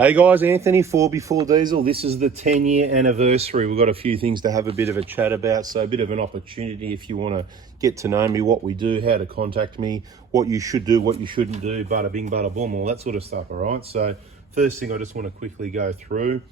Hey guys, Anthony, 4x4 Diesel. This is the 10-year anniversary. We've got a few things to have a bit of a chat about, so a bit of an opportunity if you want to get to know me, what we do, how to contact me, what you should do, what you shouldn't do, bada bing, bada boom, all that sort of stuff, all right? So first thing I just want to quickly go through.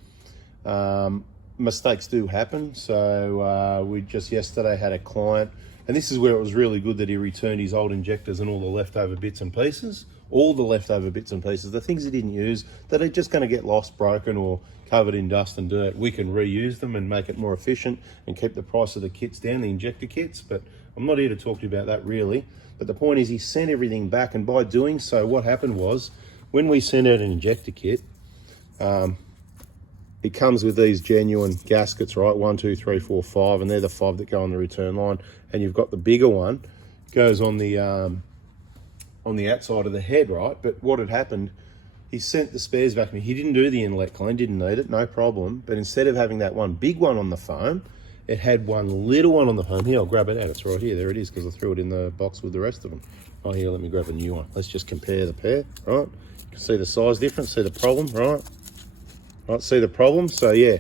Mistakes do happen. So we just yesterday had a client, and this is where it was really good that he returned his old injectors and all the leftover bits and pieces. All the leftover bits and pieces, the things he didn't use that are just going to get lost, broken, or covered in dust and dirt. We can reuse them and make it more efficient and keep the price of the kits down, the injector kits. But I'm not here to talk to you about that really. But the point is, he sent everything back, and by doing so, what happened was, when we sent out an injector kit, it comes with these genuine gaskets, right? 1, 2, 3, 4, 5, and they're the 5 that go on the return line. And you've got the bigger one, goes on the outside of the head, right? But what had happened, he sent the spares back to me. He didn't do the inlet clean, didn't need it, no problem. But instead of having that one big one on the foam, it had one little one on the foam. Here, I'll grab it out. It's right here. There it is, because I threw it in the box with the rest of them. Oh, here, let me grab a new one. Let's just compare the pair, right? You can see the size difference, see the problem, right? Right, see the problem? So, yeah.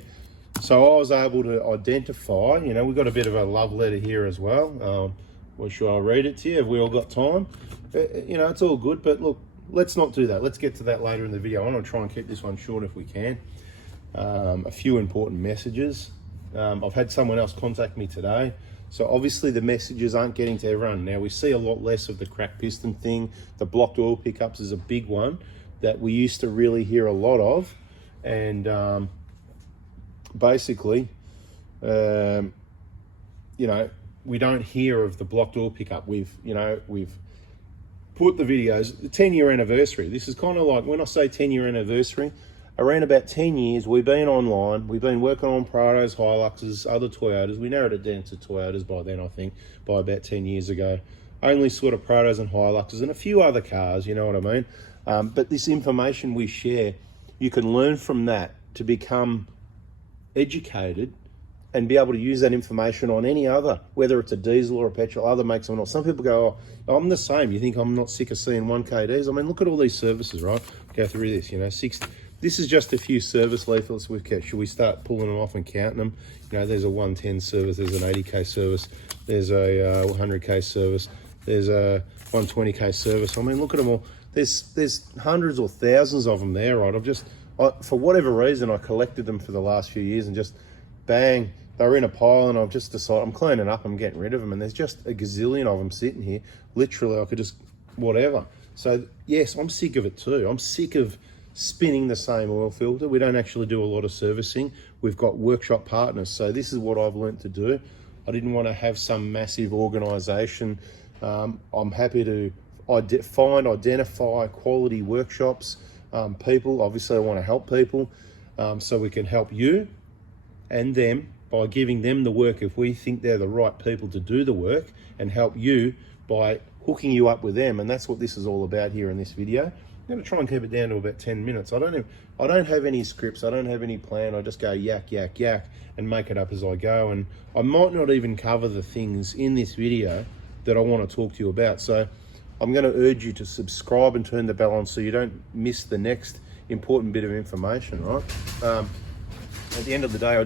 So I was able to identify, you know, we've got a bit of a love letter here as well. Well, should I read it to you? Have we all got time? You know, it's all good, but look, let's not do that. Let's get to that later in the video. I want to try and keep this one short if we can. A few important messages. I've had someone else contact me today. So obviously the messages aren't getting to everyone. Now we see a lot less of the cracked piston thing. The blocked oil pickups is a big one that we used to really hear a lot of. And basically, you know, we don't hear of the blocked oil pickup. We've put the videos, the 10-year anniversary. This is kind of like, when I say 10-year anniversary, around about 10 years, we've been online. We've been working on Prados, Hiluxes, other Toyotas. We narrowed it down to Toyotas by then, I think, by about 10 years ago. Only sort of Prados and Hiluxes and a few other cars, you know what I mean? But this information we share, you can learn from that to become educated and be able to use that information on any other, whether it's a diesel or a petrol, other makes or not. Some people go, oh, I'm the same. You think I'm not sick of seeing 1KDs? I mean, look at all these services, right? Go through this, you know, this is just a few service leaflets we've kept. Should we start pulling them off and counting them? You know, there's a 110 service, there's an 80K service, there's a 100K service, there's a 120K service. I mean, look at them all. There's hundreds or thousands of them there, right? For whatever reason, I collected them for the last few years and just bang, they were in a pile, and I've just decided I'm cleaning up, I'm getting rid of them, and there's just a gazillion of them sitting here. Literally, I could just, whatever. So yes, I'm sick of it too. I'm sick of spinning the same oil filter. We don't actually do a lot of servicing. We've got workshop partners. So this is what I've learned to do. I didn't want to have some massive organization. I'm happy to identify quality workshops, people. Obviously I want to help people, so we can help you and them by giving them the work if we think they're the right people to do the work, and help you by hooking you up with them. And that's what this is all about here in this video. I'm going to try and keep it down to about 10 minutes. I don't have any scripts. I don't have any plan. I just go yak, yak, yak and make it up as I go. And I might not even cover the things in this video that I want to talk to you about. So I'm going to urge you to subscribe and turn the bell on so you don't miss the next important bit of information, right? At the end of the day,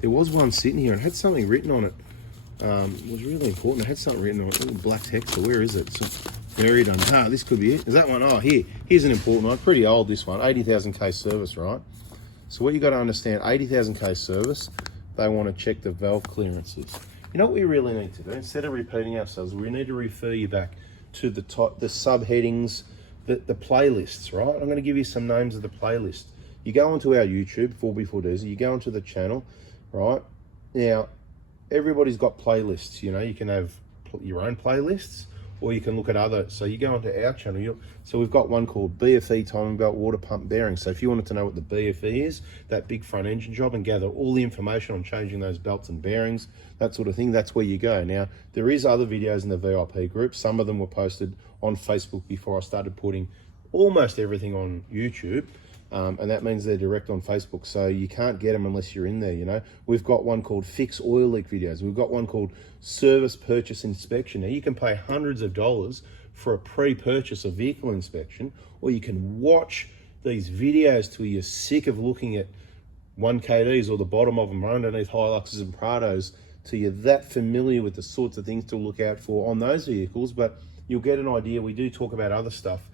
there was one sitting here and had something written on it. It was really important. It had something written on it. Little black text, or where is it? So buried under. This could be it. Is that one? Oh, here's an important one. Pretty old, this one. 80,000K service, right? So what you got to understand, 80,000K service, they want to check the valve clearances. You know what we really need to do? Instead of repeating ourselves, we need to refer you back to the subheadings, the playlists, right? I'm going to give you some names of the playlist. You go onto our YouTube, 4x4 Diesel, you go onto the channel, right? Now, everybody's got playlists, you know, you can have your own playlists, or you can look at other. So you go onto our channel, so we've got one called BFE timing belt water pump bearings. So if you wanted to know what the BFE is, that big front engine job, and gather all the information on changing those belts and bearings, that sort of thing, that's where you go. Now, there is other videos in the VIP group. Some of them were posted on Facebook before I started putting almost everything on YouTube. And that means they're direct on Facebook, so you can't get them unless you're in there, you know. We've got one called Fix Oil Leak videos. We've got one called Service Purchase Inspection. Now, you can pay hundreds of dollars for a pre-purchase of vehicle inspection, or you can watch these videos till you're sick of looking at 1KDs or the bottom of them are underneath Hiluxes and Prados, till you're that familiar with the sorts of things to look out for on those vehicles. But you'll get an idea. We do talk about other stuff,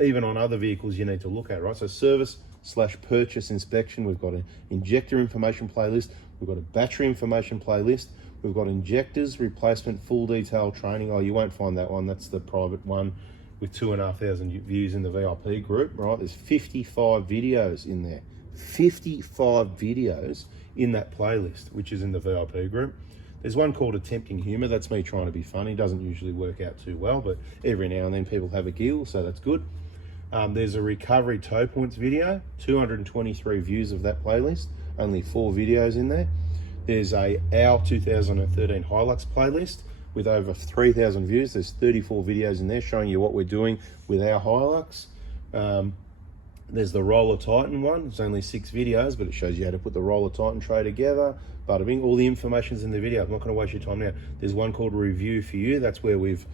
even on other vehicles you need to look at, right? So service/purchase inspection, we've got an injector information playlist, we've got a battery information playlist, we've got injectors, replacement, full detail training. Oh, you won't find that one. That's the private one with 2,500 views in the VIP group, right? There's 55 videos in there. 55 videos in that playlist, which is in the VIP group. There's one called Attempting Humor. That's me trying to be funny. Doesn't usually work out too well, but every now and then people have a giggle, so that's good. There's a recovery tow points video, 223 views of that playlist, only 4 videos in there. There's our 2013 Hilux playlist with over 3,000 views. There's 34 videos in there showing you what we're doing with our Hilux. There's the Roller Titan one. It's only 6 videos, but it shows you how to put the Roller Titan tray together. Bada bing, all the information's in the video. I'm not gonna waste your time now. There's one called Review for You. That's where we've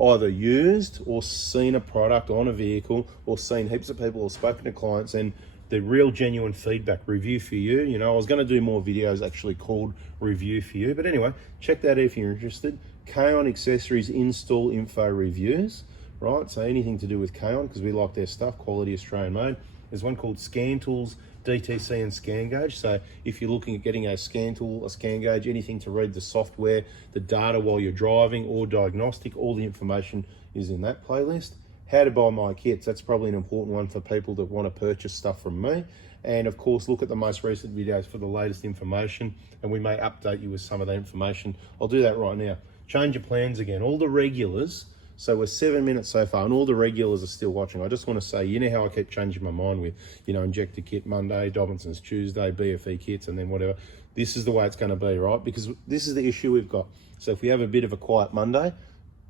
either used or seen a product on a vehicle or seen heaps of people or spoken to clients and the real genuine feedback. Review for You. You know, I was gonna do more videos actually called Review for You, but anyway, check that out if you're interested. K-On Accessories install info reviews. Right, so anything to do with K-On, because we like their stuff, quality Australian made. There's one called Scan Tools, DTC and Scan Gauge. So if you're looking at getting a scan tool, a scan gauge, anything to read the software, the data while you're driving, or Diagnostic, all the information is in that playlist. How to buy my kits, that's probably an important one for people that want to purchase stuff from me. And of course, look at the most recent videos for the latest information, and we may update you with some of that information. I'll do that right now. Change your plans again. All the regulars, so we're 7 minutes so far, and all the regulars are still watching. I just want to say, you know how I keep changing my mind with, you know, injector kit Monday, Dobinson's Tuesday, BFE kits, and then whatever. This is the way it's going to be, right? Because this is the issue we've got. So if we have a bit of a quiet Monday,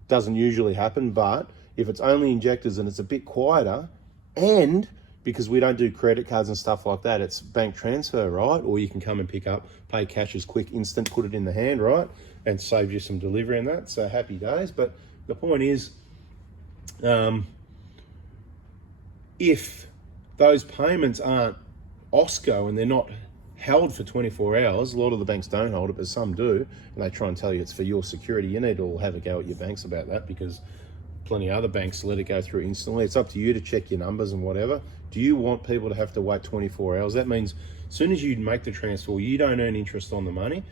doesn't usually happen, but if it's only injectors and it's a bit quieter, and because we don't do credit cards and stuff like that, it's bank transfer, right? Or you can come and pick up, pay cash as quick, instant, put it in the hand, right? And save you some delivery and that, so happy days. But the point is, if those payments aren't OSCO and they're not held for 24 hours, a lot of the banks don't hold it, but some do, and they try and tell you it's for your security. You need to have a go at your banks about that, because plenty of other banks let it go through instantly. It's up to you to check your numbers and whatever. Do you want people to have to wait 24 hours? That means as soon as you make the transfer, you don't earn interest on the money,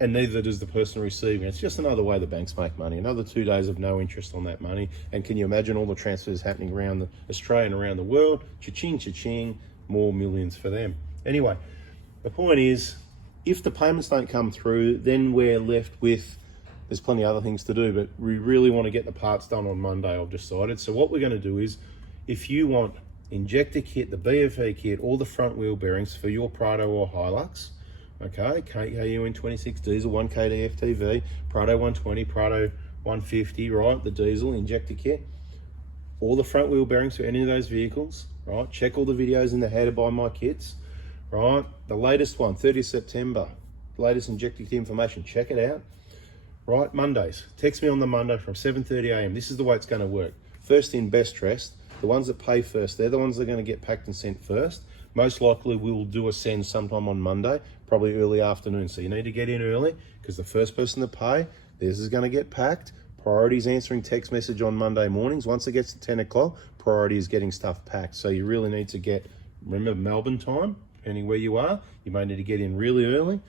and neither does the person receiving. It's just another way the banks make money. Another 2 days of no interest on that money. And can you imagine all the transfers happening around Australia and around the world? Cha-ching, cha-ching, more millions for them. Anyway, the point is, if the payments don't come through, then we're left with, there's plenty of other things to do, but we really want to get the parts done on Monday, I've decided. So what we're going to do is, if you want injector kit, the BFE kit, all the front wheel bearings for your Prado or Hilux, okay, KUN 26 diesel, 1KD FTV, Prado 120, Prado 150, right, the diesel injector kit, all the front wheel bearings for any of those vehicles, right? Check all the videos in the How to Buy My Kits, right? The latest one, 30th September, latest injector kit information, check it out, right? Mondays, text me on the Monday from 7:30 a.m. This is the way it's going to work. First in, best dressed. The ones that pay first, they're the ones that are going to get packed and sent first. Most likely we'll do a send sometime on Monday, probably early afternoon. So you need to get in early, because the first person to pay, theirs is going to get packed. Priority is answering text message on Monday mornings. Once it gets to 10 o'clock, priority is getting stuff packed. So you really need to get, remember Melbourne time, depending where you are, you may need to get in really early.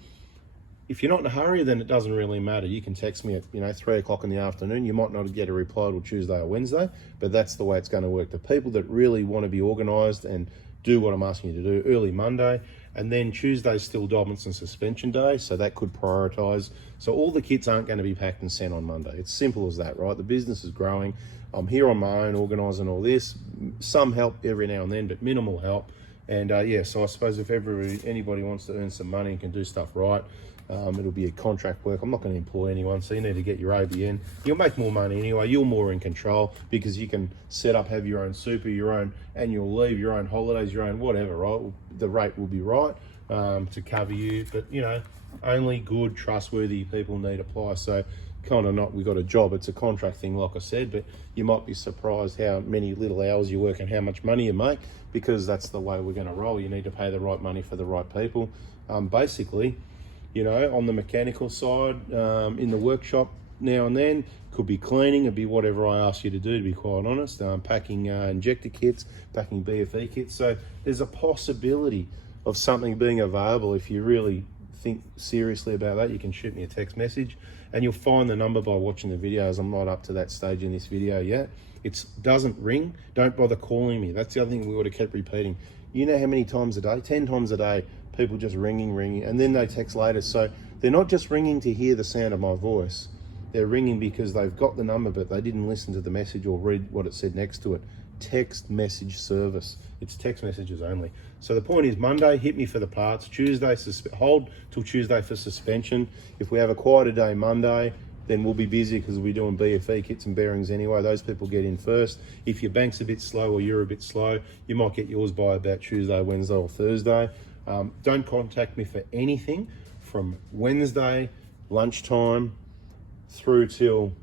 If you're not in a hurry, then it doesn't really matter. You can text me at 3 o'clock in the afternoon. You might not get a reply till Tuesday or Wednesday, but that's the way it's going to work. The people that really want to be organised and do what I'm asking you to do, early Monday, and then Tuesday's still Dobinson suspension day, so that could prioritise. So all the kits aren't going to be packed and sent on Monday. It's simple as that, right? The business is growing. I'm here on my own organising all this. Some help every now and then, but minimal help. And yeah, so I suppose if anybody wants to earn some money and can do stuff right, it'll be a contract work. I'm not going to employ anyone, so you need to get your ABN. You'll make more money anyway. You're more in control, because you can set up, have your own super, your own annual leave, your own holidays, your own whatever, right? The rate will be right to cover you, but only good, trustworthy people need apply. So kind of not, we got a job, it's a contract thing, like I said, but you might be surprised how many little hours you work and how much money you make, because that's the way we're going to roll. You need to pay the right money for the right people. Basically, you know, on the mechanical side, in the workshop now and then, could be cleaning, it'd be whatever I ask you to do, to be quite honest, packing injector kits, packing BFE kits. So there's a possibility of something being available. If you really think seriously about that, you can shoot me a text message, and you'll find the number by watching the videos. I'm not up to that stage in this video yet. It doesn't ring. Don't bother calling me. That's the other thing we ought to keep repeating. You know how many times a day? 10 times a day, people just ringing, and then they text later. So they're not just ringing to hear the sound of my voice. They're ringing because they've got the number, but they didn't listen to the message or read what it said next to it. Text message service. It's text messages only. So the point is, Monday, hit me for the parts. Tuesday, hold till Tuesday for suspension. If we have a quieter day Monday, then we'll be busy because we'll be doing BFE kits and bearings anyway. Those people get in first. If your bank's a bit slow or you're a bit slow, you might get yours by about Tuesday, Wednesday or Thursday. Don't contact me for anything from Wednesday, lunchtime, through till,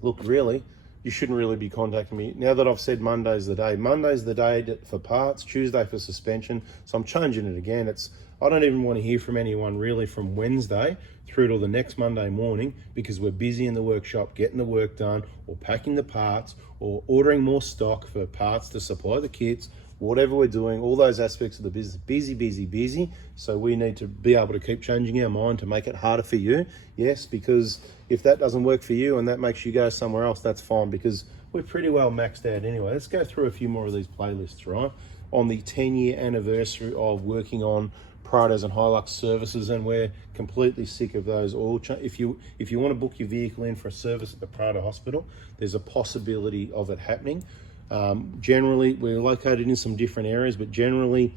look, really, you shouldn't really be contacting me. Now that I've said Monday's the day. Monday's the day for parts, Tuesday for suspension. So I'm changing it again. I don't even want to hear from anyone really from Wednesday through till the next Monday morning, because we're busy in the workshop getting the work done, or packing the parts, or ordering more stock for parts to supply the kits, whatever we're doing, all those aspects of the business. Busy, busy, busy. So we need to be able to keep changing our mind to make it harder for you. Yes, because if that doesn't work for you and that makes you go somewhere else, that's fine, because we're pretty well maxed out anyway. Let's go through a few more of these playlists, right? On the 10-year anniversary of working on Prados and Hilux services, and we're completely sick of those oil change. If you want to book your vehicle in for a service at the Prado hospital, there's a possibility of it happening. Generally, we're located in some different areas, but generally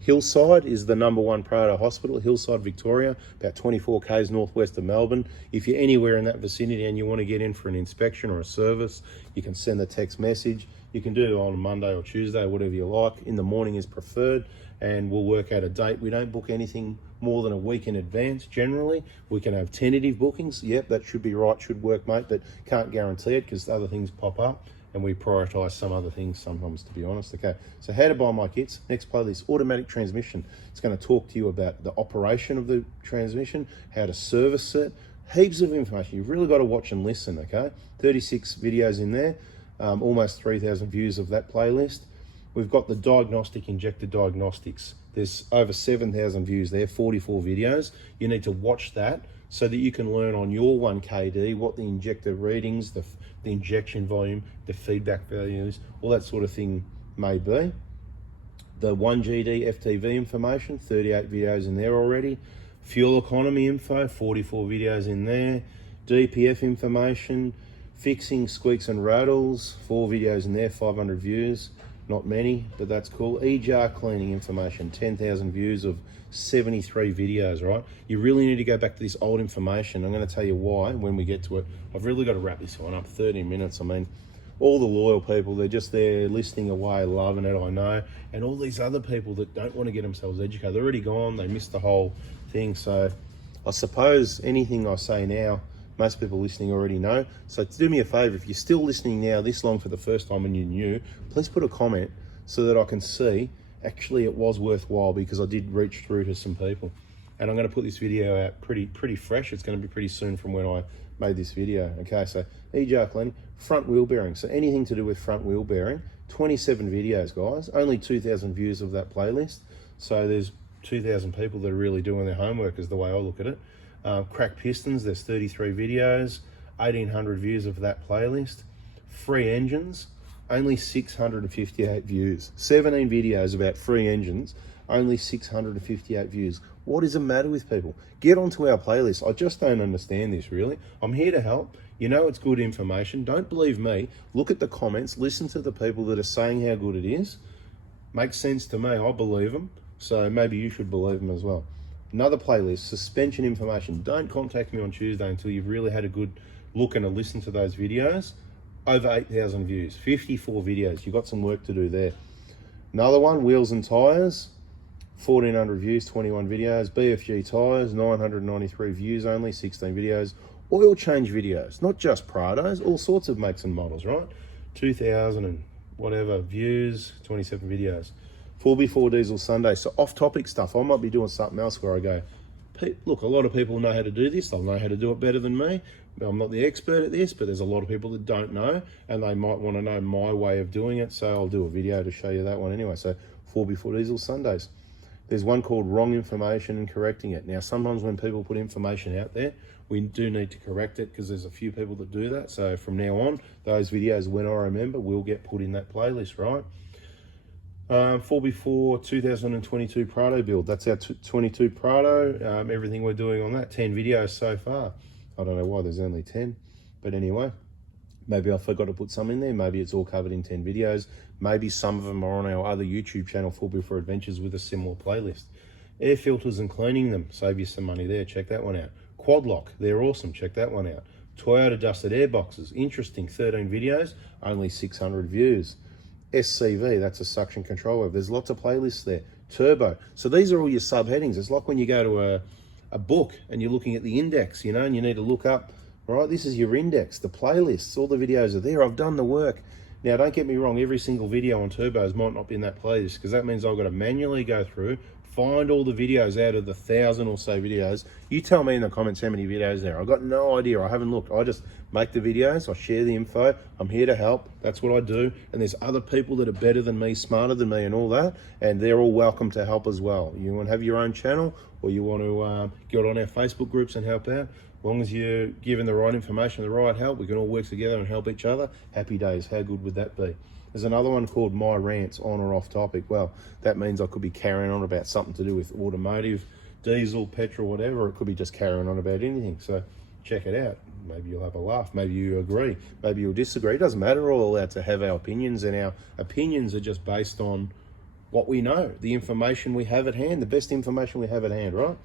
Hillside is the #1 Prado hospital, Hillside, Victoria, about 24 k's northwest of Melbourne. If you're anywhere in that vicinity and you want to get in for an inspection or a service, you can send a text message. You can do it on Monday or Tuesday, whatever you like. In the morning is preferred, and we'll work out a date. We don't book anything more than a week in advance. Generally, we can have tentative bookings. Yep, that should be right, should work, mate, but can't guarantee it because other things pop up, and we prioritise some other things sometimes, to be honest. Okay, so how to buy my kits. Next playlist, automatic transmission. It's going to talk to you about the operation of the transmission, how to service it, heaps of information. You've really got to watch and listen, okay? 36 videos in there, almost 3,000 views of that playlist. We've got the Diagnostic injector diagnostics. There's over 7,000 views there, 44 videos. You need to watch that so that you can learn on your 1KD what the injector readings, the injection volume, the feedback values, all that sort of thing may be. The 1GD FTV information, 38 videos in there already. Fuel economy info, 44 videos in there. DPF information, fixing squeaks and rattles, 4 videos in there, 500 views. Not many, but that's cool. EJAR cleaning information, 10,000 views of 73 videos, right? You really need to go back to this old information. I'm going to tell you why when we get to it. I've really got to wrap this one up, 30 minutes. I mean, all the loyal people, they're just there listening away, loving it, I know. And all these other people that don't want to get themselves educated, they're already gone, they missed the whole thing. So I suppose anything I say now, most people listening already know. So do me a favor, if you're still listening now this long for the first time and you're new, please put a comment so that I can see actually it was worthwhile, because I did reach through to some people. And I'm going to put this video out pretty fresh. It's going to be pretty soon from when I made this video. Okay, so EJAR cleaning, front wheel bearing. So anything to do with front wheel bearing, 27 videos, guys. Only 2,000 views of that playlist. So there's 2,000 people that are really doing their homework, is the way I look at it. Crack pistons, there's 33 videos, 1,800 views of that playlist. Free engines, only 658 views. 17 videos about free engines, only 658 views. What is the matter with people? Get onto our playlist. I just don't understand this, really. I'm here to help. You know it's good information. Don't believe me. Look at the comments. Listen to the people that are saying how good it is. Makes sense to me. I believe them. So maybe you should believe them as well. Another playlist, suspension information. Don't contact me on Tuesday until you've really had a good look and a listen to those videos. Over 8,000 views, 54 videos. You've got some work to do there. Another one, wheels and tyres, 1,400 views, 21 videos. BFG tyres, 993 views only, 16 videos. Oil change videos, not just Prados, all sorts of makes and models, right? 2,000 and whatever views, 27 videos. 4x4 diesel Sunday. So off-topic stuff. I might be doing something else where I go, look, a lot of people know how to do this. They'll know how to do it better than me. I'm not the expert at this, but there's a lot of people that don't know, and they might want to know my way of doing it. So I'll do a video to show you that one anyway. So 4x4 diesel Sundays. There's one called wrong information and correcting it. Now, sometimes when people put information out there, we do need to correct it because there's a few people that do that. So from now on, those videos, when I remember, will get put in that playlist, right? 4x4 2022 Prado build. That's our 22 Prado. Everything we're doing on that, 10 videos so far. I don't know why there's only 10, but anyway, maybe I forgot to put some in there. Maybe it's all covered in 10 videos. Maybe some of them are on our other YouTube channel, 4x4 Adventures, with a similar playlist. Air filters and cleaning them, save you some money there. Check that one out. Quad lock, they're awesome. Check that one out. Toyota dusted air boxes, interesting. 13 videos, only 600 views. SCV, that's a suction control valve. There's lots of playlists there. Turbo. So these are all your subheadings. It's like when you go to a book and you're looking at the index, you know, and you need to look up, right? This is your index, the playlists, all the videos are there. I've done the work. Now, don't get me wrong, every single video on turbos might not be in that playlist because that means I've got to manually go through, find all the videos out of the 1,000 or so videos. You tell me in the comments how many videos there are. I've got no idea. I haven't looked. I just make the videos. I share the info. I'm here to help. That's what I do. And there's other people that are better than me, smarter than me and all that. And they're all welcome to help as well. You want to have your own channel or you want to get on our Facebook groups and help out. As long as you're given the right information, the right help, we can all work together and help each other. Happy days. How good would that be? There's another one called My Rants, on or off topic. Well, that means I could be carrying on about something to do with automotive, diesel, petrol, whatever. It could be just carrying on about anything. So check it out. Maybe you'll have a laugh. Maybe you agree. Maybe you'll disagree. It doesn't matter. We're all allowed to have our opinions, and our opinions are just based on what we know, the information we have at hand, the best information we have at hand, right?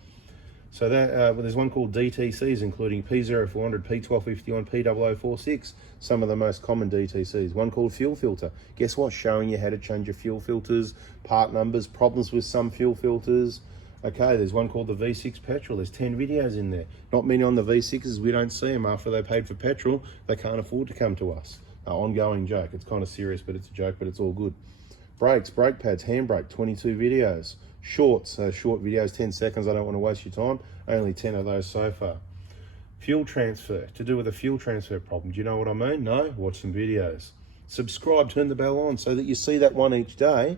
So that well, there's one called DTCs, including P0400, P1251, P0046, some of the most common DTCs. One called fuel filter. Guess what? Showing you how to change your fuel filters, part numbers, problems with some fuel filters. Okay, there's one called the V6 petrol. There's 10 videos in there. Not many on the V6s. We don't see them after they paid for petrol. They can't afford to come to us. Ongoing joke. It's kind of serious, but it's a joke, but it's all good. Brakes, brake pads, handbrake, 22 videos. Shorts, short videos, 10 seconds. I don't want to waste your time. Only 10 of those so far. Fuel transfer, to do with a fuel transfer problem. Do you know what I mean? No? Watch some videos. Subscribe, turn the bell on so that you see that one each day.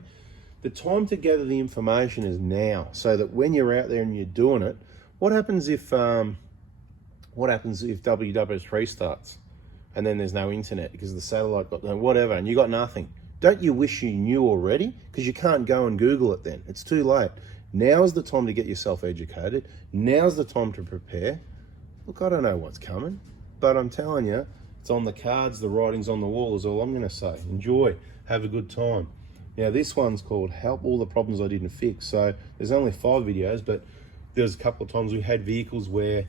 The time to gather the information is now, so that when you're out there and you're doing it, what happens if WW3 starts and then there's no internet because the satellite got whatever and you got nothing? Don't you wish you knew already? Because you can't go and Google it then. It's too late. Now's the time to get yourself educated. Now's the time to prepare. Look, I don't know what's coming, but I'm telling you, it's on the cards, the writing's on the wall is all I'm going to say. Enjoy. Have a good time. Now, this one's called Help All the Problems I Didn't Fix. So there's only 5 videos, but there's a couple of times we had vehicles where,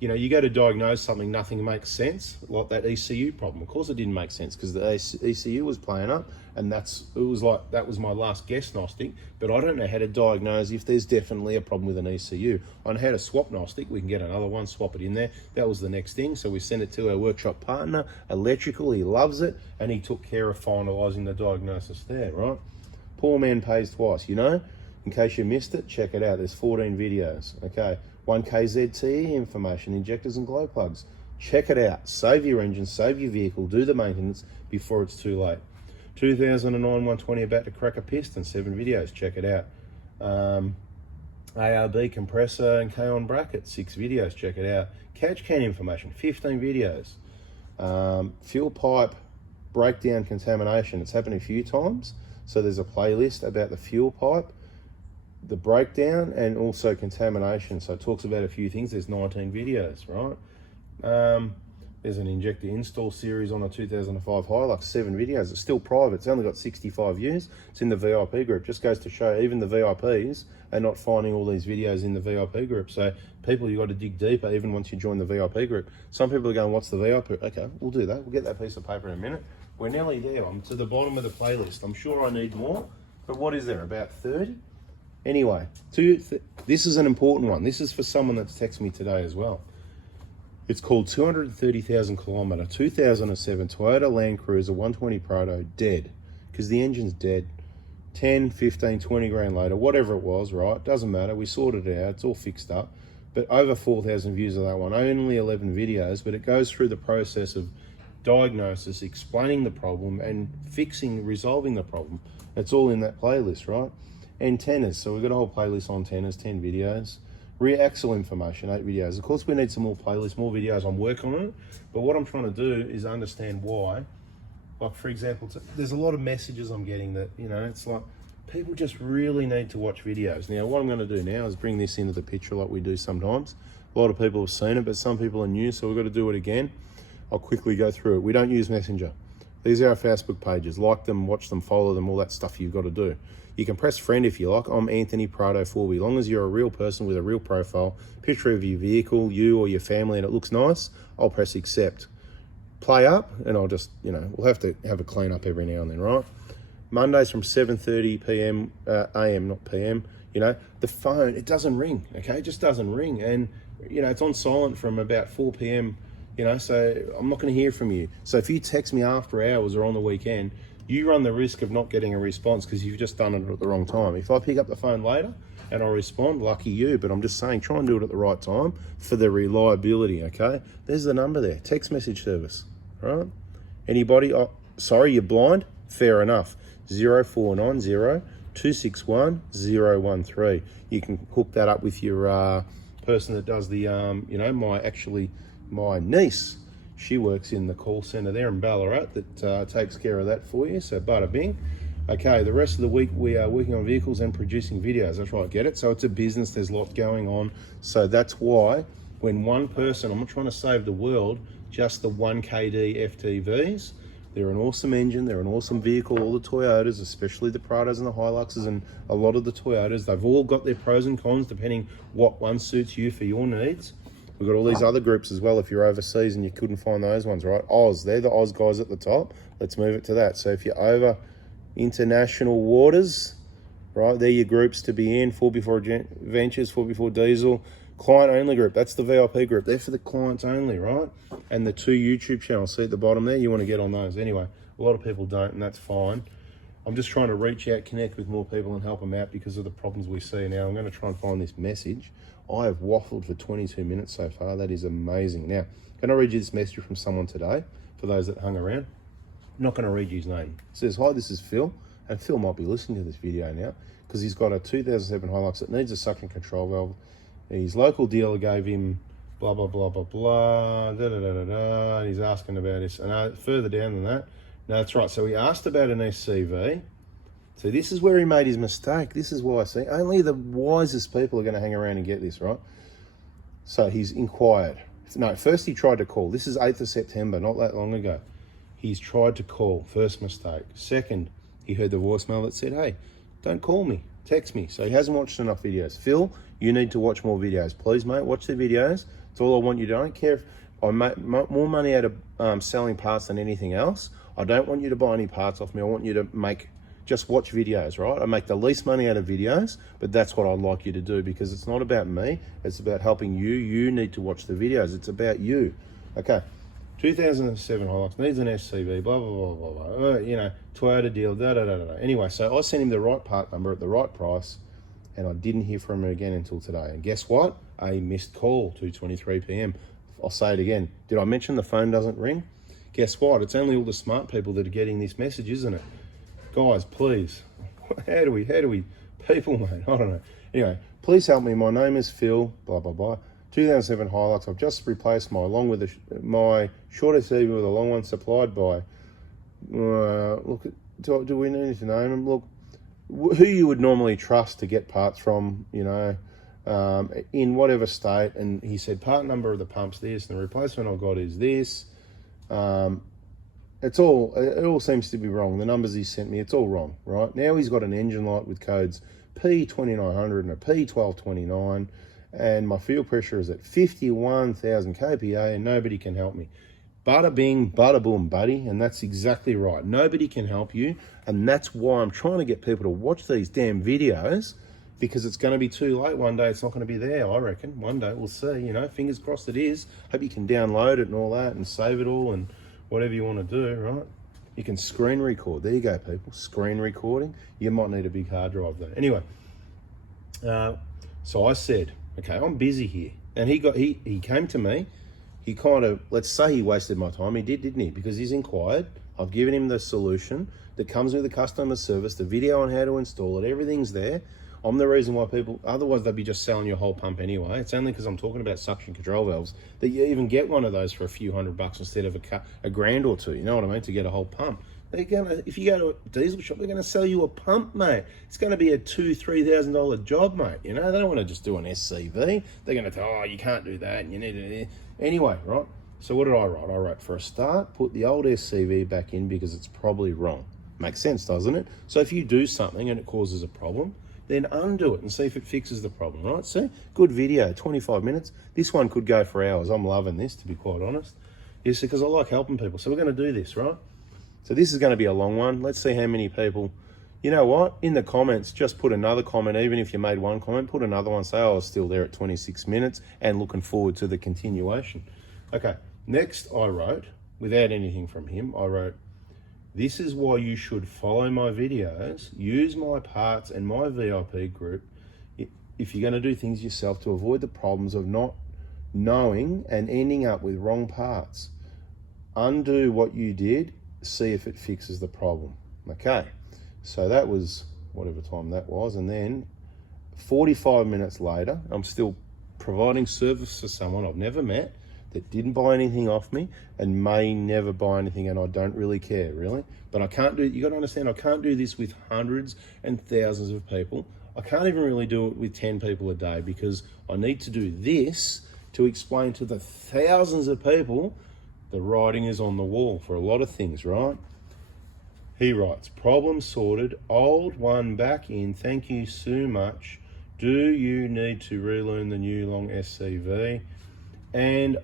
you know, you go to diagnose something, nothing makes sense, like that ECU problem. Of course it didn't make sense because the ECU was playing up, and that was my last Diagnostic, but I don't know how to diagnose if there's definitely a problem with an ECU. I know how to swap Gnostic. We can get another one, swap it in there. That was the next thing. So we sent it to our workshop partner, electrical. He loves it, and he took care of finalising the diagnosis there, right? Poor man pays twice, you know? In case you missed it, check it out. There's 14 videos, okay? 1KZTE information, injectors and glow plugs. Check it out. Save your engine, save your vehicle, do the maintenance before it's too late. 2009 120 about to crack a piston, 7 videos. Check it out. ARB compressor and K-on bracket, 6 videos. Check it out. Catch can information, 15 videos. Fuel pipe breakdown contamination. It's happened a few times. So there's a playlist about the fuel pipe, the breakdown, and also contamination. So it talks about a few things. There's 19 videos, right? There's an injector install series on a 2005 Hilux, 7 videos. It's still private. It's only got 65 views. It's in the VIP group. Just goes to show even the VIPs are not finding all these videos in the VIP group. So people, you got to dig deeper even once you join the VIP group. Some people are going, what's the VIP? Okay, we'll do that. We'll get that piece of paper in a minute. We're nearly there. I'm to the bottom of the playlist. I'm sure I need more, but what is there, about 30? Anyway, this is an important one. This is for someone that's texted me today as well. It's called 230,000 kilometre, 2007 Toyota Land Cruiser 120 Prado, dead, because the engine's dead. 10, 15, 20 grand later, whatever it was, right? Doesn't matter. We sorted it out. It's all fixed up. But over 4,000 views of that one. Only 11 videos, but it goes through the process of diagnosis, explaining the problem, and resolving the problem. It's all in that playlist, right? Antennas. So we've got a whole playlist on antennas, 10 videos. Rear axle information, 8 videos. Of course, we need some more playlists, more videos. I'm working on it. But what I'm trying to do is understand why. Like, for example, there's a lot of messages I'm getting that, you know, it's like people just really need to watch videos. Now, what I'm going to do now is bring this into the picture like we do sometimes. A lot of people have seen it, but some people are new, so we've got to do it again. I'll quickly go through it. We don't use Messenger. These are our Facebook pages. Like them, watch them, follow them, all that stuff you've got to do. You can press friend if you like. I'm Anthony Prado 4B. As long as you're a real person with a real profile, picture of your vehicle, you or your family, and it looks nice, I'll press accept. Play up, and I'll just, you know, we'll have to have a clean up every now and then, right? Mondays from 7:30 p.m. AM, not PM. You know, the phone, it doesn't ring, okay? It just doesn't ring. And, you know, it's on silent from about 4 p.m., you know, so I'm not going to hear from you. So if you text me after hours or on the weekend, you run the risk of not getting a response because you've just done it at the wrong time. If I pick up the phone later and I respond, lucky you, but I'm just saying, try and do it at the right time for the reliability, okay? There's the number there, text message service, right? Anybody, oh, sorry, you're blind? Fair enough. 0490 261 013. You can hook that up with your person that does the, you know, my niece, she works in the call centre there in Ballarat that takes care of that for you, so bada bing. Okay, the rest of the week we are working on vehicles and producing videos. That's right, get it? So it's a business, there's a lot going on. So that's why when one person, I'm not trying to save the world, just the 1KD FTVs, they're an awesome engine, they're an awesome vehicle, all the Toyotas, especially the Prados and the Hiluxes and a lot of the Toyotas, they've all got their pros and cons depending what one suits you for your needs. We've got all these other groups as well if you're overseas and you couldn't find those ones, right? Oz, they're the Oz guys at the top. Let's move it to that. So if you're over international waters, right, they're your groups to be in. 4x4 Ventures, 4x4 Diesel, client only group. That's the VIP group. They're for the clients only, right? And the 2 YouTube channels, see at the bottom there? You want to get on those. Anyway, a lot of people don't, and that's fine. I'm just trying to reach out, connect with more people and help them out because of the problems we see now. I'm going to try and find this message. I have waffled for 22 minutes so far. That is amazing. Now, can I read you this message from someone today, for those that hung around? I'm not going to read you his name. It says, hi, this is Phil. And Phil might be listening to this video now because he's got a 2007 Hilux that needs a suction control valve. His local dealer gave him blah, blah, blah, blah, blah, da-da-da-da-da. And he's asking about this. And further down than that, no, that's right. So he asked about an SCV. So this is where he made his mistake. This is why I see only the wisest people are going to hang around and get this, right? So he's inquired. No, first he tried to call. This is 8th of September, not that long ago. He's tried to call, first mistake. Second, he heard the voicemail that said, hey, don't call me, text me. So he hasn't watched enough videos. Phil, you need to watch more videos. Please, mate, watch the videos. It's all I want you to do. I don't care if I make more money out of selling parts than anything else. I don't want you to buy any parts off me. I want you to just watch videos, right? I make the least money out of videos, but that's what I'd like you to do because it's not about me. It's about helping you. You need to watch the videos. It's about you. Okay. 2007 Hilux needs an SCV, blah, blah, blah, blah, blah. You know, Toyota deal, da, da, da, da. Anyway, so I sent him the right part number at the right price and I didn't hear from him again until today. And guess what? A missed call, 2:23 p.m. I'll say it again. Did I mention the phone doesn't ring? Guess what? It's only all the smart people that are getting this message, isn't it? Guys, please, how do we, people, mate, I don't know. Anyway, please help me. My name is Phil, blah, blah, blah. 2007 Hilux. I've just replaced my short SUV with a long one supplied by, look, do we need to name them? Look, who you would normally trust to get parts from, you know, in whatever state. And he said, part number of the pump's this, and the replacement I've got is this. It all seems to be wrong. The numbers he sent me, it's all wrong, right? Now he's got an engine light with codes P2900 and a P1229, and my fuel pressure is at 51,000 kPa, and nobody can help me. Bada bing, bada boom, buddy, and that's exactly right. Nobody can help you, and that's why I'm trying to get people to watch these damn videos, because it's going to be too late. One day it's not going to be there, I reckon. One day we'll see, you know, fingers crossed it is. Hope you can download it and all that and save it all and whatever you want to do, right? You can screen record. There you go, people. Screen recording. You might need a big hard drive though. Anyway, so I said, okay, I'm busy here. And he came to me. He kind of, let's say he wasted my time. He did, didn't he? Because he's inquired. I've given him the solution that comes with the customer service, the video on how to install it. Everything's there. I'm the reason why people, otherwise they'd be just selling your whole pump anyway. It's only because I'm talking about suction control valves that you even get one of those for a few $100 instead of a grand or two, you know what I mean, to get a whole pump. If you go to a diesel shop, they're gonna sell you a pump, mate. It's gonna be a $2,000-3,000 job, mate. You know, they don't wanna just do an SCV. They're gonna tell, oh, you can't do that, and you need it. Anyway, right? So what did I write? I wrote, for a start, put the old SCV back in because it's probably wrong. Makes sense, doesn't it? So if you do something and it causes a problem, then undo it and see if it fixes the problem, right? See, good video, 25 minutes. This one could go for hours. I'm loving this, to be quite honest. Yes, because I like helping people. So we're going to do this, right? So this is going to be a long one. Let's see how many people, you know what? In the comments, just put another comment. Even if you made one comment, put another one. Say, I was still there at 26 minutes and looking forward to the continuation. Okay, next I wrote, without anything from him, I wrote, this is why you should follow my videos, use my parts and my VIP group if you're going to do things yourself to avoid the problems of not knowing and ending up with wrong parts. Undo what you did, see if it fixes the problem. Okay, so that was whatever time that was, and then 45 minutes later, I'm still providing service to someone I've never met, that didn't buy anything off me and may never buy anything, and I don't really care, really. But I can't do, you got to understand, I can't do this with hundreds and thousands of people. I can't even really do it with 10 people a day because I need to do this to explain to the thousands of people the writing is on the wall for a lot of things, right? He writes, problem sorted, old one back in, thank you so much. Do you need to relearn the new long SCV? And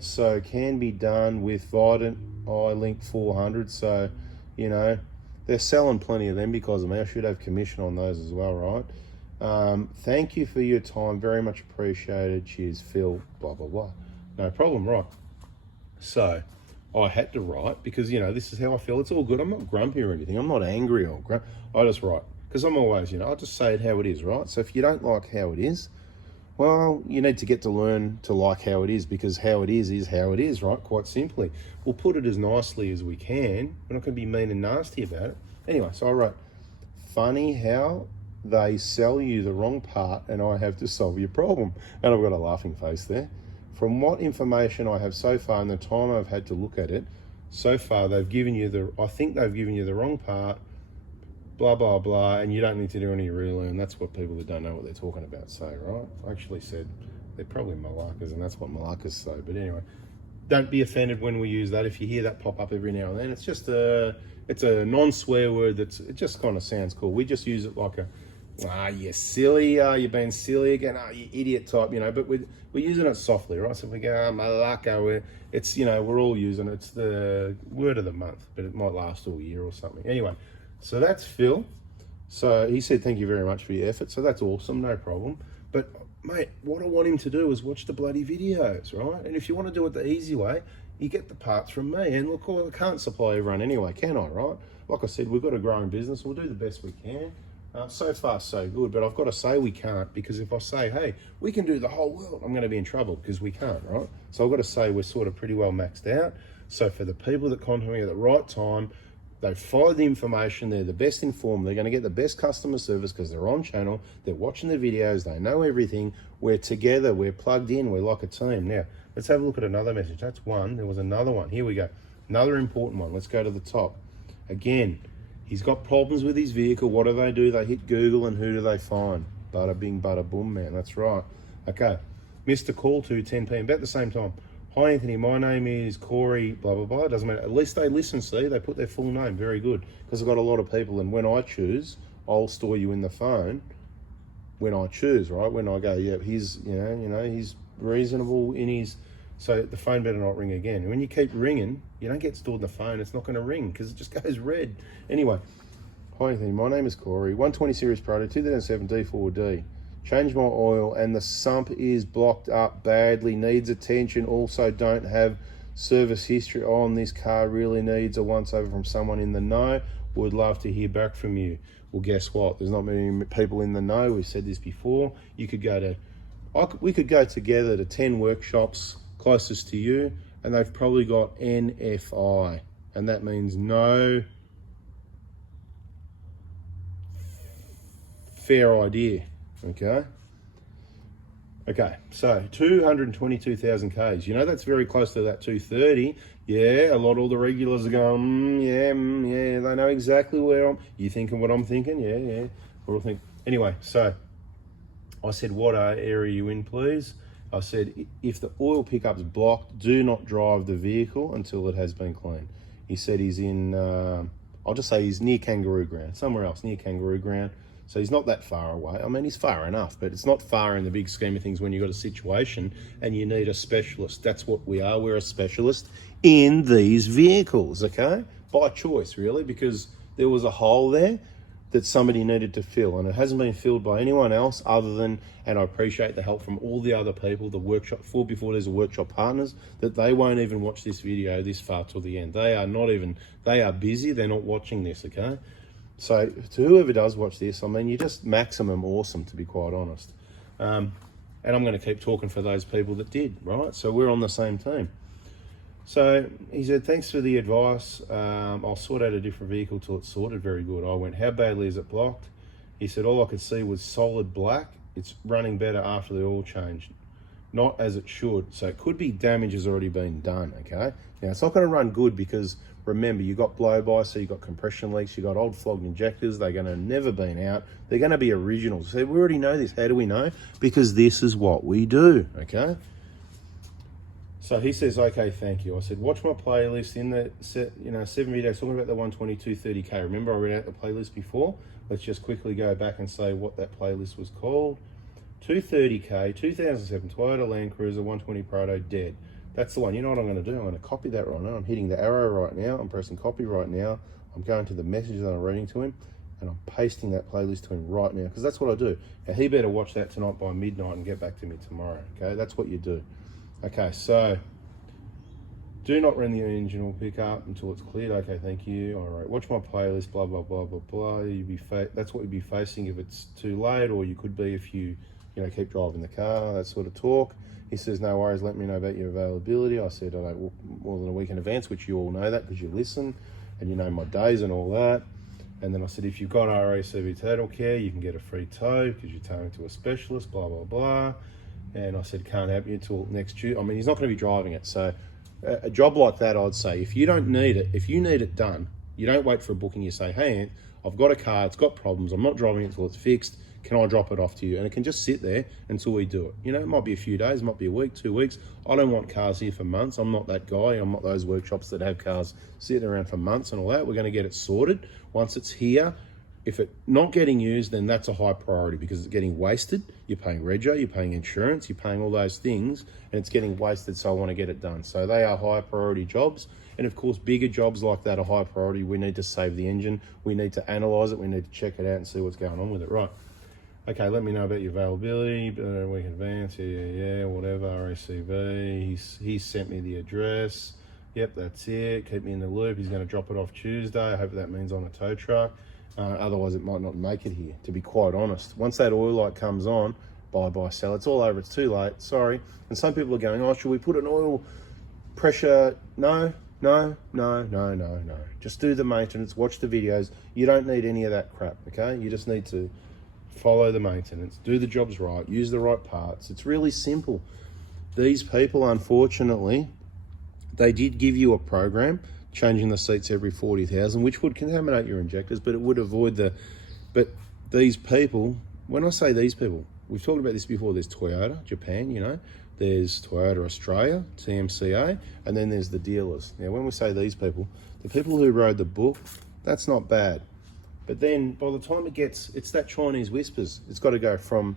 so can be done with Vidant iLink 400. So, you know, they're selling plenty of them because of me. I should have commission on those as well, right? Thank you for your time. Very much appreciated. Cheers, Phil. Blah, blah, blah. No problem, right? So I had to write because, you know, this is how I feel. It's all good. I'm not grumpy or anything. I'm not angry or grumpy. I just write because I'm always, you know, I just say it how it is, right? So if you don't like how it is, well, you need to get to learn to like how it is, because how it is how it is, right? Quite simply. We'll put it as nicely as we can. We're not going to be mean and nasty about it. Anyway, so I wrote, funny how they sell you the wrong part and I have to solve your problem. And I've got a laughing face there. From what information I have so far and the time I've had to look at it, so far they've given you I think they've given you the wrong part, blah, blah, blah, and you don't need to do any relearn. That's what people that don't know what they're talking about say, right? I actually said they're probably malakas, and that's what malakas say. But anyway, don't be offended when we use that. If you hear that pop up every now and then, it's just it's a non-swear word it just kind of sounds cool. We just use it like you silly, you're being silly again, you idiot type, you know, but we're using it softly, right? So if we go, malaka, it's, you know, we're all using it. It's the word of the month, but it might last all year or something. Anyway, so that's Phil. So he said, thank you very much for your effort. So that's awesome, no problem. But mate, what I want him to do is watch the bloody videos, right? And if you want to do it the easy way, you get the parts from me. And look, I can't supply everyone anyway, can I, right? Like I said, we've got a growing business. We'll do the best we can. So far, so good. But I've got to say we can't, because if I say, hey, we can do the whole world, I'm going to be in trouble because we can't, right? So I've got to say we're sort of pretty well maxed out. So for the people that contact me at the right time, they follow the information, they're the best informed, they're going to get the best customer service because they're on channel, they're watching the videos, they know everything, we're together, we're plugged in, we're like a team. Now, let's have a look at another message. That's one. There was another one. Here we go. Another important one. Let's go to the top. Again, he's got problems with his vehicle. What do? They hit Google, and who do they find? Bada bing, bada boom, man. That's right. Okay. Missed a call to 10 p.m. about the same time. Hi, Anthony. My name is Corey, blah, blah, blah. It doesn't matter. At least they listen, see? They put their full name. Very good. Because I've got a lot of people, and when I choose, I'll store you in the phone when I choose, right? When I go, yeah, he's, you know, he's reasonable in his... So the phone better not ring again. And when you keep ringing, you don't get stored in the phone. It's not going to ring because it just goes red. Anyway, Hi Anthony, my name is Corey. 120 Series Prado, 2007 D4D. Changed my oil and the sump is blocked up badly, needs attention. Also don't have service history on this car, really needs a once over from someone in the know. Would love to hear back from you. Well, guess what? There's not many people in the know. We've said this before. We could go together to 10 workshops closest to you, and they've probably got NFI, and that means no fair idea. Okay, so 222,000 Ks. You know, that's very close to that 230. Yeah, all the regulars are going, yeah, they know exactly where you thinking what I'm thinking? Yeah. We're all thinking. Anyway, so I said, what area are you in, please? I said, if the oil pickup's blocked, do not drive the vehicle until it has been cleaned. He said he's in, I'll just say he's near Kangaroo Ground, somewhere else near Kangaroo Ground. So he's not that far away. I mean, he's far enough, but it's not far in the big scheme of things when you've got a situation and you need a specialist. That's what we are. We're a specialist in these vehicles, okay? By choice, really, because there was a hole there that somebody needed to fill, and it hasn't been filled by anyone else other than, and I appreciate the help from all the other people, the workshop, before there's a workshop partners, that they won't even watch this video this far till the end. They are busy, they're not watching this, okay? So to whoever does watch this, I mean, you're just maximum awesome, to be quite honest. And I'm going to keep talking for those people that did, right? So we're on the same team. So he said, thanks for the advice. I'll sort out a different vehicle till it's sorted. Very good. I went, how badly is it blocked? He said, all I could see was solid black. It's running better after the oil change. Not as it should. So it could be damage has already been done, okay? Now, it's not going to run good because, remember, you got blow-by, so you got compression leaks, you got old flogged injectors, they're going to never been out. They're going to be originals. So we already know this. How do we know? Because this is what we do, okay? So he says, okay, thank you. I said, watch my playlist in the 7 videos talking about the 122 30K. Remember I read out the playlist before? Let's just quickly go back and say what that playlist was called. 230K, 2007 Toyota Land Cruiser 120 Prado dead. That's the one. You know what I'm going to do? I'm going to copy that right now. I'm hitting the arrow right now. I'm pressing copy right now. I'm going to the message that I'm reading to him, and I'm pasting that playlist to him right now, because that's what I do. Now, he better watch that tonight by midnight and get back to me tomorrow, okay? That's what you do. Okay, so do not run the engine or pick up until it's cleared. Okay, thank you. All right, watch my playlist, blah, blah, blah, blah, blah. That's what you'd be facing if it's too late, or you could be if you keep driving the car, that sort of talk. He says, no worries, let me know about your availability. I said, I don't more than a week in advance, which you all know that because you listen and you know my days and all that. And then I said, if you've got RACV total care, you can get a free tow because you're towing to a specialist, blah, blah, blah. And I said, can't help you until next Tuesday. I mean, he's not going to be driving it. So a job like that, I'd say, if you don't need it, if you need it done, you don't wait for a booking. You say, hey, Ant, I've got a car, it's got problems, I'm not driving it until it's fixed. Can I drop it off to you? And it can just sit there until we do it. You know, it might be a few days, it might be a week, 2 weeks. I don't want cars here for months. I'm not that guy. I'm not those workshops that have cars sitting around for months and all that. We're going to get it sorted. Once it's here, if it's not getting used, then that's a high priority because it's getting wasted. You're paying rego, you're paying insurance, you're paying all those things, and it's getting wasted, so I want to get it done. So they are high priority jobs. And of course, bigger jobs like that are high priority. We need to save the engine. We need to analyze it. We need to check it out and see what's going on with it. Right. Okay, let me know about your availability. A week in advance. Yeah, whatever. RACV. He's sent me the address. Yep, that's it. Keep me in the loop. He's going to drop it off Tuesday. I hope that means on a tow truck. Otherwise, it might not make it here, to be quite honest. Once that oil light comes on, bye-bye, sell. It's all over. It's too late. Sorry. And some people are going, oh, should we put an oil pressure? No. Just do the maintenance. Watch the videos. You don't need any of that crap, okay? You just need to follow the maintenance, do the jobs right, use the right parts. It's really simple. These people, unfortunately, they did give you a program, changing the seats every 40,000, which would contaminate your injectors, but it would avoid but these people, when I say these people, we've talked about this before, there's Toyota, Japan, there's Toyota Australia, TMCA, and then there's the dealers. Now, when we say these people, the people who wrote the book, that's not bad. But then by the time it's that Chinese whispers. It's got to go from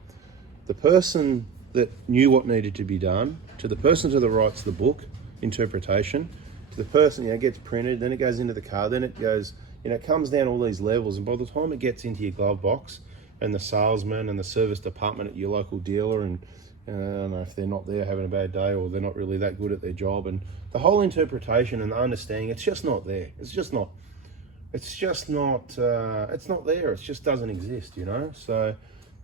the person that knew what needed to be done to the person to the right to the book interpretation to the person, gets printed, then it goes into the car, then it goes, You know, it comes down all these levels, and by the time it gets into your glove box, and the salesman and the service department at your local dealer, and I don't know if they're not there having a bad day or they're not really that good at their job, and the whole interpretation and the understanding, it's just not there. It's not there. It just doesn't exist, you know? So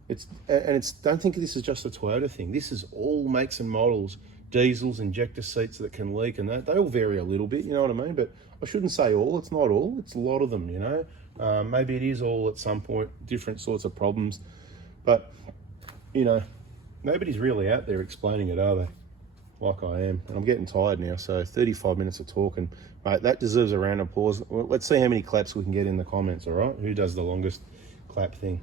don't think this is just a Toyota thing. This is all makes and models, diesels, injector seats that can leak, and that they all vary a little bit, you know what I mean? But I shouldn't say all, it's not all, it's a lot of them, you know? Maybe it is all at some point, different sorts of problems, but you know, nobody's really out there explaining it, are they? Like I am, and I'm getting tired now, so 35 minutes of talking, mate, that deserves a round of applause. Well, let's see how many claps we can get in the comments, all right? Who does the longest clap thing?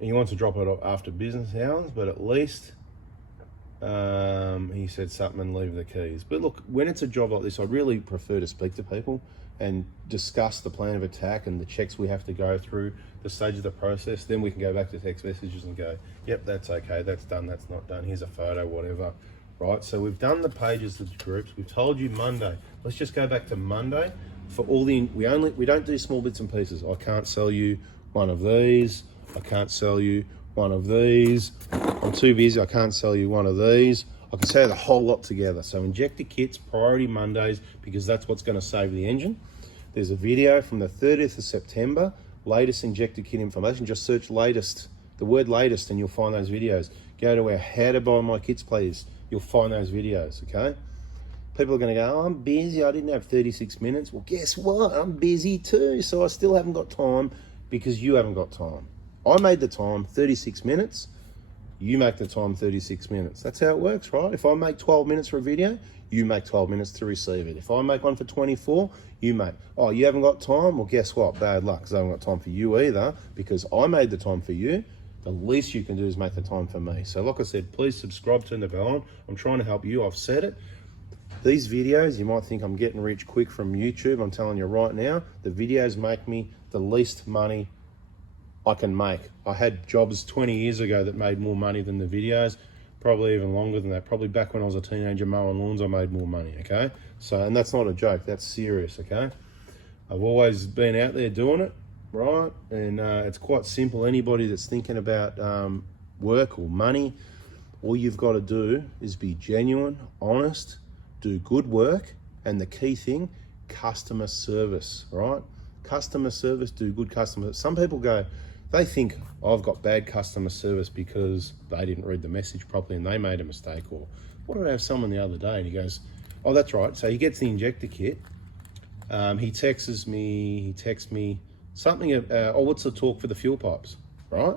He wants to drop it after business hours, but at least he said something and leave the keys. But look, when it's a job like this, I really prefer to speak to people and discuss the plan of attack and the checks we have to go through, the stage of the process. Then we can go back to text messages and go, yep, that's okay, that's done, that's not done, here's a photo, whatever, right? So we've done the pages of the groups. We've told you Monday. Let's just go back to Monday. For all the, we don't do small bits and pieces. I can't sell you one of these. I can't sell you one of these. I'm too busy, I can't sell you one of these. I can sell the whole lot together. So injector kits, priority Mondays, because that's what's going to save the engine. There's a video from the 30th of September, latest injector kit information. Just search latest, the word latest, and you'll find those videos. Go to our how to buy my kits please. You'll find those videos, okay? People are going to go, oh, I'm busy, I didn't have 36 minutes. Well, guess what? I'm busy too, so I still haven't got time because you haven't got time. I made the time 36 minutes. You make the time 36 minutes. That's how it works, right? If I make 12 minutes for a video, you make 12 minutes to receive it. If I make one for 24, you make. Oh, you haven't got time? Well, guess what? Bad luck, because I haven't got time for you either, because I made the time for you. The least you can do is make the time for me. So like I said, please subscribe, turn the bell on. I'm trying to help you. I've said it. These videos, you might think I'm getting rich quick from YouTube. I'm telling you right now, the videos make me the least money I can make. I had jobs 20 years ago that made more money than the videos, probably even longer than that. Probably back when I was a teenager mowing lawns, I made more money, okay? So, and that's not a joke, that's serious, okay? I've always been out there doing it, right? And it's quite simple. Anybody that's thinking about work or money, all you've got to do is be genuine, honest, do good work, and the key thing, customer service, right? Customer service, do good customer. Some people go, they think I've got bad customer service because they didn't read the message properly and they made a mistake. Or what did I have someone the other day and he goes, oh, that's right. So he gets the injector kit. He texts me something, oh, what's the talk for the fuel pipes, right?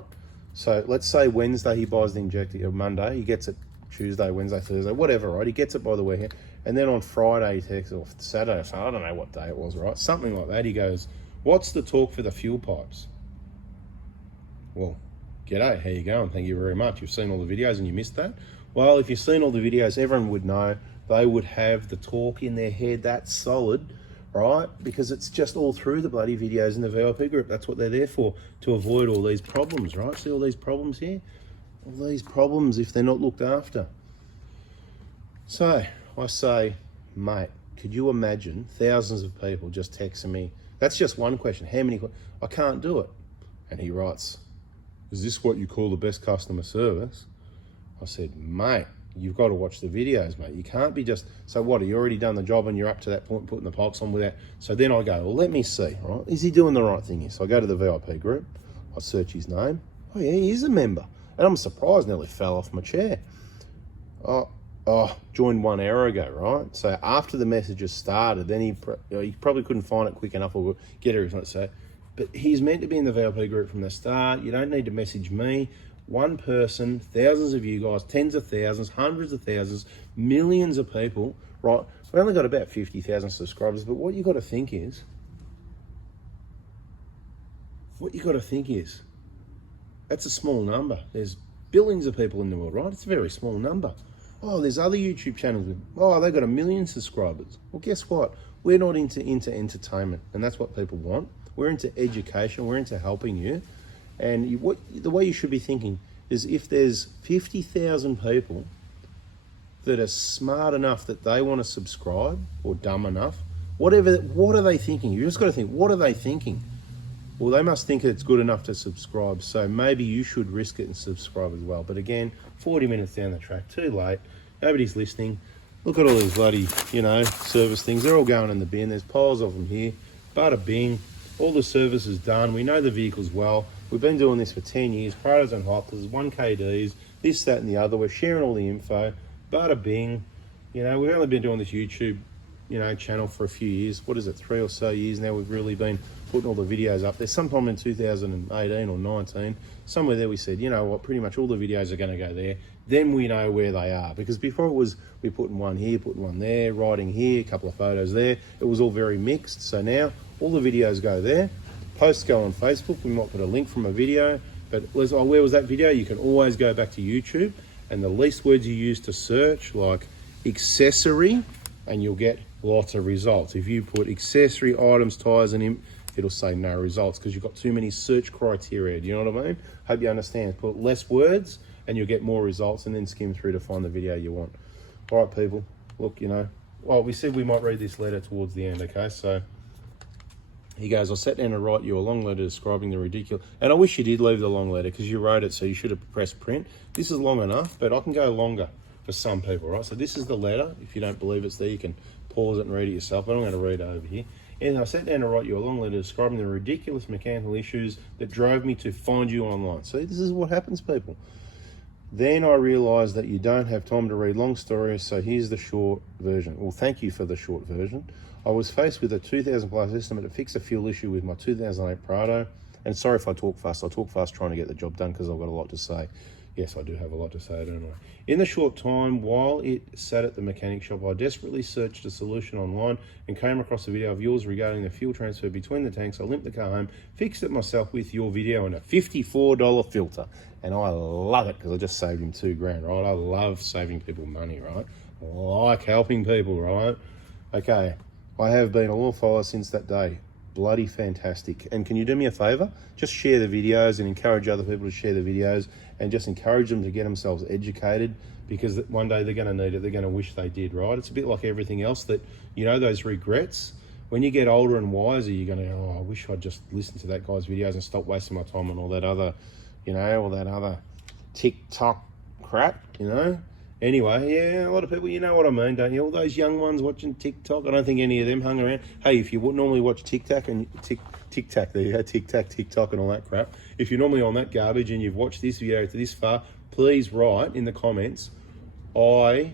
So let's say Wednesday he buys the injector, or Monday, he gets it Tuesday, Wednesday, Thursday, whatever, right? He gets it by the weekend. And then on Friday he texts, or Saturday, so I don't know what day it was, right? Something like that. He goes, what's the talk for the fuel pipes? Well, g'day, how you going? Thank you very much. You've seen all the videos and you missed that? Well, if you've seen all the videos, everyone would know. They would have the talk in their head that's solid, right? Because it's just all through the bloody videos in the VIP group. That's what they're there for, to avoid all these problems, right? See all these problems here? All these problems if they're not looked after. So I say, mate, could you imagine thousands of people just texting me? That's just one question. How many? I can't do it. And he writes, is this what you call the best customer service? I said, mate, you've got to watch the videos, mate. You can't be just, so what, have you already done the job and you're up to that point putting the pipes on without, so then I go, well, let me see, right? Is he doing the right thing here? So I go to the VIP group, I search his name. Oh yeah, he is a member. And I'm surprised, nearly fell off my chair. Joined 1 hour ago, right? So after the messages started, then he probably couldn't find it quick enough or get everything. So, but he's meant to be in the VIP group from the start. You don't need to message me. One person, thousands of you guys, tens of thousands, hundreds of thousands, millions of people, right? We've only got about 50,000 subscribers, but what you got to think is, that's a small number. There's billions of people in the world, right? It's a very small number. Oh, there's other YouTube channels with, oh, they've got 1 million subscribers. Well, guess what? We're not into entertainment, and that's what people want. We're into education. We're into helping you. And the way you should be thinking is, if there's 50,000 people that are smart enough that they want to subscribe, or dumb enough, whatever. What are they thinking? You just got to think, what are they thinking? Well, they must think it's good enough to subscribe, so maybe you should risk it and subscribe as well. But again, 40 minutes down the track, too late. Nobody's listening. Look at all these bloody, service things. They're all going in the bin. There's piles of them here. Bada bing. All the service is done. We know the vehicles well. We've been doing this for 10 years. Prados and Hotlas, 1KDs, this, that, and the other. We're sharing all the info. Bada bing. We've only been doing this YouTube, channel for a few years. What is it, 3 or so years now? We've really been putting all the videos up there. Sometime in 2018 or 19, somewhere there we said, you know what, pretty much all the videos are going to go there. Then we know where they are. Because before it was, we putting one here, putting one there, writing here, a couple of photos there. It was all very mixed. So now all the videos go there. Posts go on Facebook. We might put a link from a video. But where was that video? You can always go back to YouTube. And the least words you use to search, like accessory, and you'll get lots of results. If you put accessory items, tires, and it'll say no results because you've got too many search criteria. Do you know what I mean? Hope you understand. Put less words and you'll get more results, and then skim through to find the video you want. All right, people. Look, well, we said we might read this letter towards the end, okay? So he goes, I sat down to write you a long letter describing the ridiculous... And I wish you did leave the long letter because you wrote it, so you should have pressed print. This is long enough, but I can go longer for some people, right? So this is the letter. If you don't believe it's there, you can pause it and read it yourself, but I'm going to read it over here. And I sat down to write you a long letter describing the ridiculous mechanical issues that drove me to find you online. See, this is what happens, people. Then I realised that you don't have time to read long stories, so here's the short version. Well, thank you for the short version. I was faced with a 2,000 plus estimate to fix a fuel issue with my 2008 Prado. And sorry if I talk fast. I talk fast trying to get the job done because I've got a lot to say. Yes, I do have a lot to say, don't I? In the short time, while it sat at the mechanic shop, I desperately searched a solution online and came across a video of yours regarding the fuel transfer between the tanks. I limped the car home, fixed it myself with your video and a $54 filter. And I love it because I just saved him $2,000, right? I love saving people money, right? I like helping people, right? Okay, I have been a loyal follower since that day. Bloody fantastic. And can you do me a favor? Just share the videos and encourage other people to share the videos and just encourage them to get themselves educated, because one day they're going to need it. They're going to wish they did, right? It's a bit like everything else that, those regrets. When you get older and wiser, you're going to go, oh, I wish I'd just listened to that guy's videos and stopped wasting my time on all that other, all that other TikTok crap, Anyway, yeah, a lot of people, you know what I mean, don't you? All those young ones watching TikTok, I don't think any of them hung around. Hey, if you would normally watch TikTok and TikTok, there you go, TikTok and all that crap. If you're normally on that garbage and you've watched this video to this far, please write in the comments, I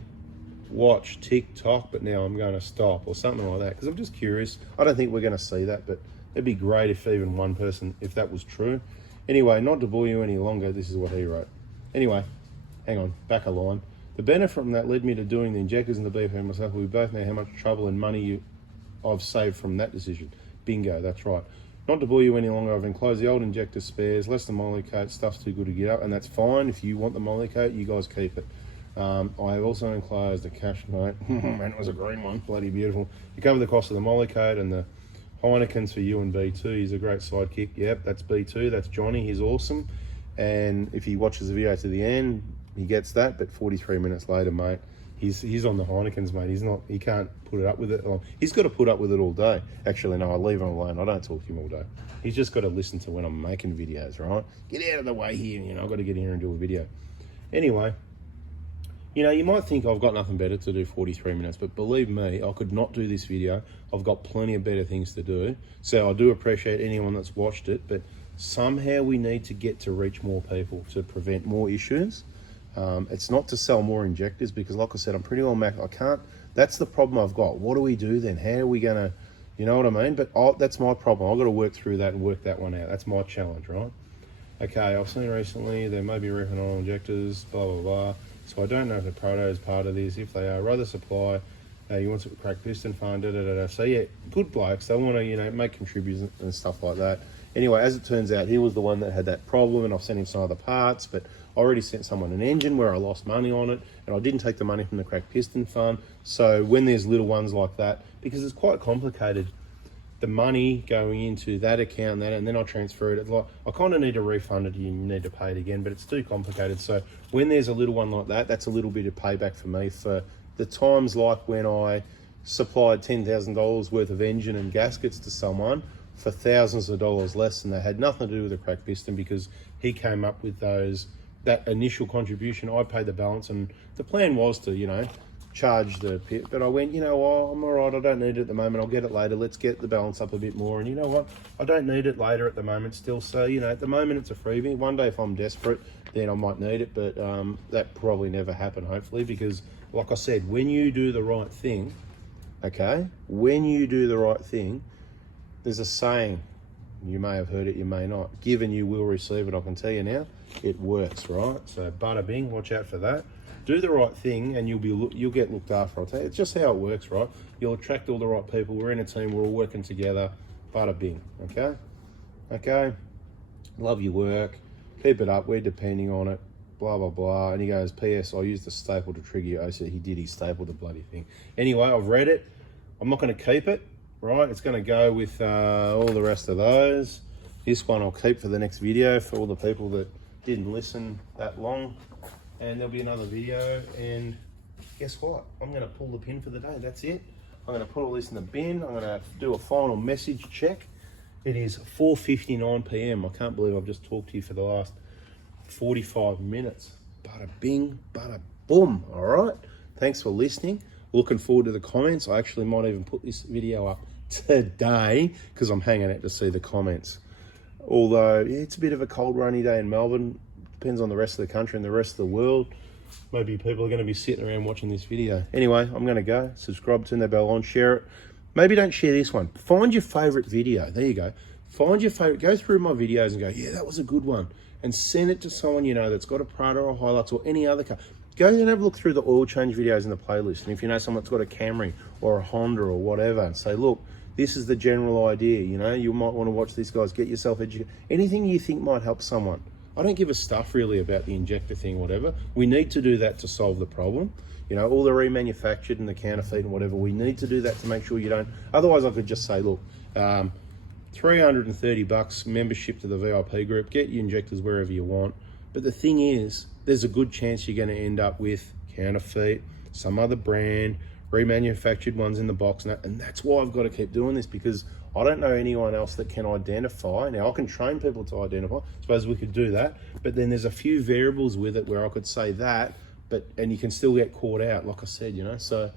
watch TikTok, but now I'm going to stop, or something like that, because I'm just curious. I don't think we're going to see that, but it'd be great if even one person, if that was true. Anyway, not to bore you any longer, this is what he wrote. Anyway, hang on, back a line. The benefit from that led me to doing the injectors and the BFM myself. We both know how much trouble and money I've saved from that decision. Bingo, that's right. Not to bore you any longer, I've enclosed the old injector spares, less the moly coat, stuff's too good to get up, and that's fine. If you want the moly coat, you guys keep it. I have also enclosed the cash note. Man, it was a green one, bloody beautiful. You cover the cost of the moly coat and the Heineken's for you and B2. He's a great sidekick. Yep, that's B2, that's Johnny, he's awesome. And if he watches the video to the end, he gets that, but 43 minutes later, mate, he's on the Heineken's, mate. He can't put it up with it. He's got to put up with it all day. Actually, no, I leave him alone. I don't talk to him all day. He's just got to listen to when I'm making videos, right? Get out of the way here, I've got to get in here and do a video. Anyway, you might think I've got nothing better to do 43 minutes, but believe me, I could not do this video. I've got plenty of better things to do. So I do appreciate anyone that's watched it, but somehow we need to get to reach more people to prevent more issues. It's not to sell more injectors because, like I said, I'm pretty well maxed. I can't. That's the problem I've got. What do we do then? How are we going to, you know what I mean? But that's my problem. I've got to work through that and work that one out. That's my challenge, right? Okay, I've seen recently there may be refinol injectors, blah, blah, blah. So I don't know if the Prado is part of this. If they are, rather supply. You want to crack piston fine, da-da-da-da. So yeah, good blokes. They want to, make contributions and stuff like that. Anyway, as it turns out, he was the one that had that problem, and I've sent him some other parts, but I already sent someone an engine where I lost money on it, and I didn't take the money from the cracked piston fund. So when there's little ones like that, because it's quite complicated, the money going into that account, and then I transfer it. I kind of need to refund it, you need to pay it again, but it's too complicated. So when there's a little one like that, that's a little bit of payback for me for the times like when I supplied $10,000 worth of engine and gaskets to someone for thousands of dollars less, and they had nothing to do with the cracked piston because he came up with that initial contribution. I paid the balance, and the plan was to, you know, charge the pit, but I went, you know what, I'm all right, I don't need it at the moment, I'll get it later, let's get the balance up a bit more. And you know what, I don't need it later at the moment still, so you know, at the moment it's a freebie. One day if I'm desperate, then I might need it, but that probably never happen, hopefully, because like I said, when you do the right thing, okay, when you do the right thing, there's a saying, you may have heard it, you may not, given you will receive it. I can tell you now, it works, right? So bada bing, watch out for that. Do the right thing and you'll get looked after. I'll tell you, it's just how it works, right? You'll attract all the right people. We're in a team, we're all working together. Bada bing, okay? Okay, love your work, keep it up, we're depending on it, blah, blah, blah. And he goes, P.S. I used the staple to trigger you. I said he did, he stapled the bloody thing. Anyway, I've read it. I'm not gonna keep it, right? It's gonna go with all the rest of those. This one I'll keep for the next video for all the people that didn't listen that long. And there'll be another video, and guess what? I'm gonna pull the pin for the day, that's it. I'm gonna put all this in the bin. I'm gonna do a final message check. It is 4:59 p.m. I can't believe I've just talked to you for the last 45 minutes. Bada bing, bada boom, all right? Thanks for listening. Looking forward to the comments. I actually might even put this video up today because I'm hanging out to see the comments. Although, yeah, it's a bit of a cold, rainy day in Melbourne. Depends on the rest of the country and the rest of the world. Maybe people are going to be sitting around watching this video. Anyway, I'm going to go. Subscribe, turn the bell on, share it. Maybe don't share this one. Find your favorite video. There you go. Find your favorite. Go through my videos and go, yeah, that was a good one. And send it to someone you know that's got a Prado or a Hilux or any other car. Go and have a look through the oil change videos in the playlist. And if you know someone that's got a Camry or a Honda or whatever, and say, look, this is the general idea. You know, you might want to watch these guys. Get yourself educated. Anything you think might help someone. I don't give a stuff really about the injector thing, whatever. We need to do that to solve the problem. You know, all the remanufactured and the counterfeit and whatever, we need to do that to make sure you don't. Otherwise, I could just say, look, 330 bucks membership to the VIP group, get your injectors wherever you want. But the thing is, there's a good chance you're going to end up with counterfeit, some other brand, remanufactured ones in the box. And that's why I've got to keep doing this, because I don't know anyone else that can identify. Now, I can train people to identify. I suppose we could do that. But then there's a few variables with it where I could say that, and you can still get caught out, like I said, you know. So,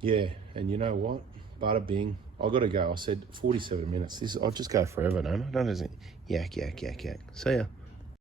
yeah. And you know what? Bada bing. I got to go. I said 47 minutes. I'll just go forever, don't I? Don't I? Yak, yak, yak, yak. See ya.